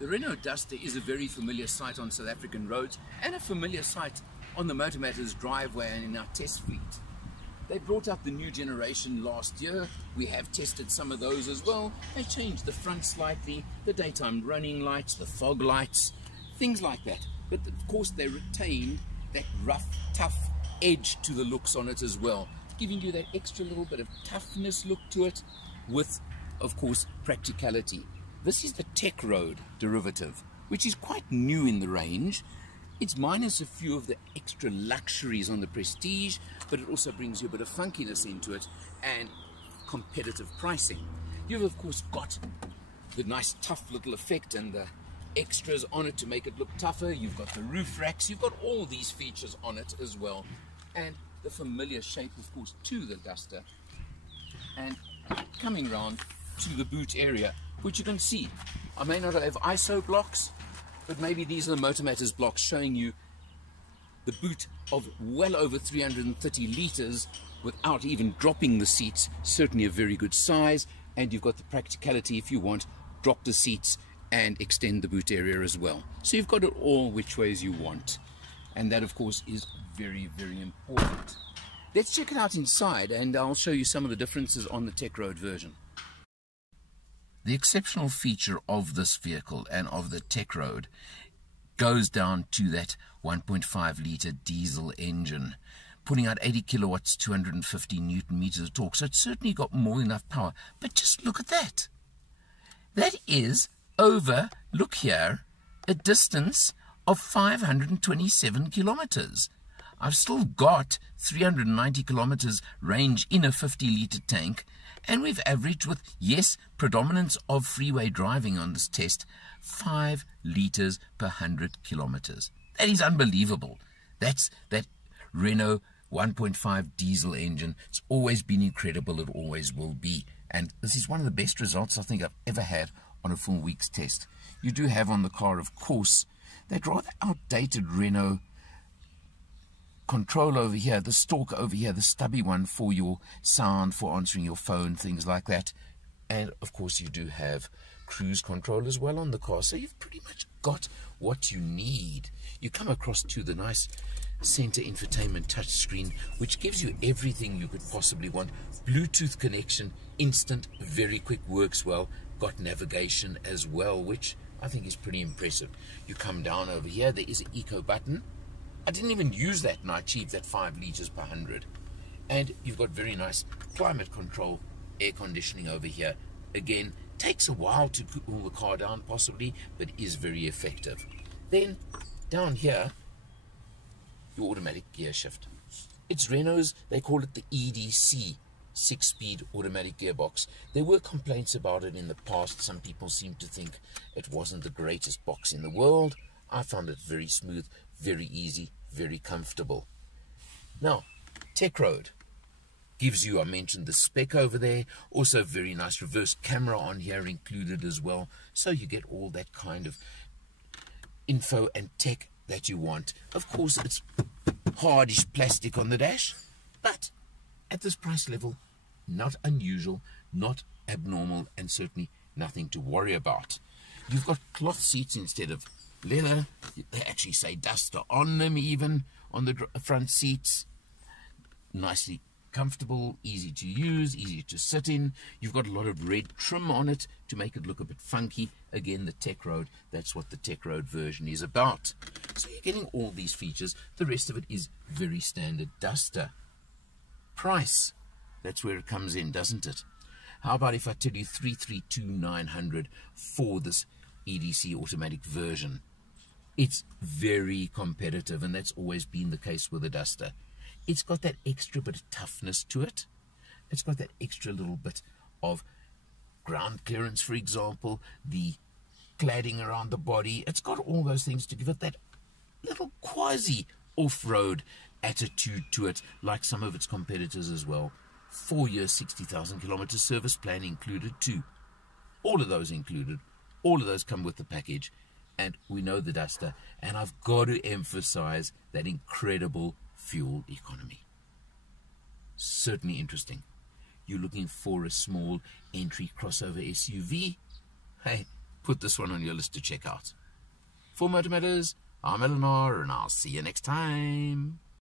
The Renault Duster is a very familiar sight on South African roads and a familiar sight on the Motor Matters driveway and in our test fleet. They brought out the new generation last year. We have tested some of those as well. They changed the front slightly, the daytime running lights, the fog lights, things like that. But of course they retained that rough, tough edge to the looks on it as well, giving you that extra little bit of toughness look to it with, of course, practicality. This is the TechRoad derivative, which is quite new in the range. It's minus a few of the extra luxuries on the Prestige, but it also brings you a bit of funkiness into it and competitive pricing. You've of course got the nice tough little effect and the extras on it to make it look tougher. You've got the roof racks, you've got all these features on it as well. And the familiar shape, of course, to the Duster. And coming round to the boot area, which you can see, I may not have ISO blocks, but maybe these are the Motor Matters blocks showing you the boot of well over 330 litres without even dropping the seats. Certainly a very good size, and you've got the practicality if you want, drop the seats and extend the boot area as well. So you've got it all which ways you want, and that of course is very, very important. Let's check it out inside and I'll show you some of the differences on the TechRoad version. The exceptional feature of this vehicle and of the TechRoad goes down to that 1.5 litre diesel engine, putting out 80 kilowatts, 250 newton meters of torque. So it's certainly got more than enough power. But just look at that. That is over, look here, a distance of 527 kilometers. I've still got 390 kilometers range in a 50 litre tank, and we've averaged with, yes, predominance of freeway driving on this test, 5 litres per 100 kilometers. That is unbelievable. That's that Renault 1.5 diesel engine. It's always been incredible. It always will be. And this is one of the best results I think I've ever had on a full week's test. You do have on the car, of course, that rather outdated Renault control over here, the stalk over here, the stubby one for your sound, for answering your phone, things like that. And of course you do have cruise control as well on the car, so you've pretty much got what you need. You come across to the nice center infotainment touchscreen, which gives you everything you could possibly want. Bluetooth connection, instant, very quick, works well. Got navigation as well, which I think is pretty impressive. You come down over here, there is an eco button. I didn't even use that and I achieved that 5 litres per 100. And you've got very nice climate control, air conditioning over here. Again, takes a while to cool the car down possibly, but is very effective. Then down here, your automatic gear shift. It's Renault's, they call it the EDC, 6-speed automatic gearbox. There were complaints about it in the past. Some people seem to think it wasn't the greatest box in the world. I found it very smooth, very easy, very comfortable. Now, TechRoad gives you, I mentioned the spec over there, also very nice reverse camera on here included as well, so you get all that kind of info and tech that you want. Of course, it's hardish plastic on the dash, but at this price level, not unusual, not abnormal, and certainly nothing to worry about. You've got cloth seats instead of leather. They actually say Duster on them, even on the front seats. Nicely comfortable, easy to use, easy to sit in. You've got a lot of red trim on it to make it look a bit funky. Again, the TechRoad, that's what the TechRoad version is about. So you're getting all these features. The rest of it is very standard Duster. Price, that's where it comes in, doesn't it? How about if I tell you 332,900 for this EDC automatic version? It's very competitive, and that's always been the case with the Duster. It's got that extra bit of toughness to it. It's got that extra little bit of ground clearance, for example, the cladding around the body. It's got all those things to give it that little quasi off-road attitude to it, like some of its competitors as well. 4 years, 60,000 kilometer service plan included too. All of those included. All of those come with the package. And we know the Duster, and I've got to emphasize that incredible fuel economy. Certainly interesting. You're looking for a small entry crossover SUV? Hey, put this one on your list to check out. For Motor Matters, I'm Eleanor, and I'll see you next time.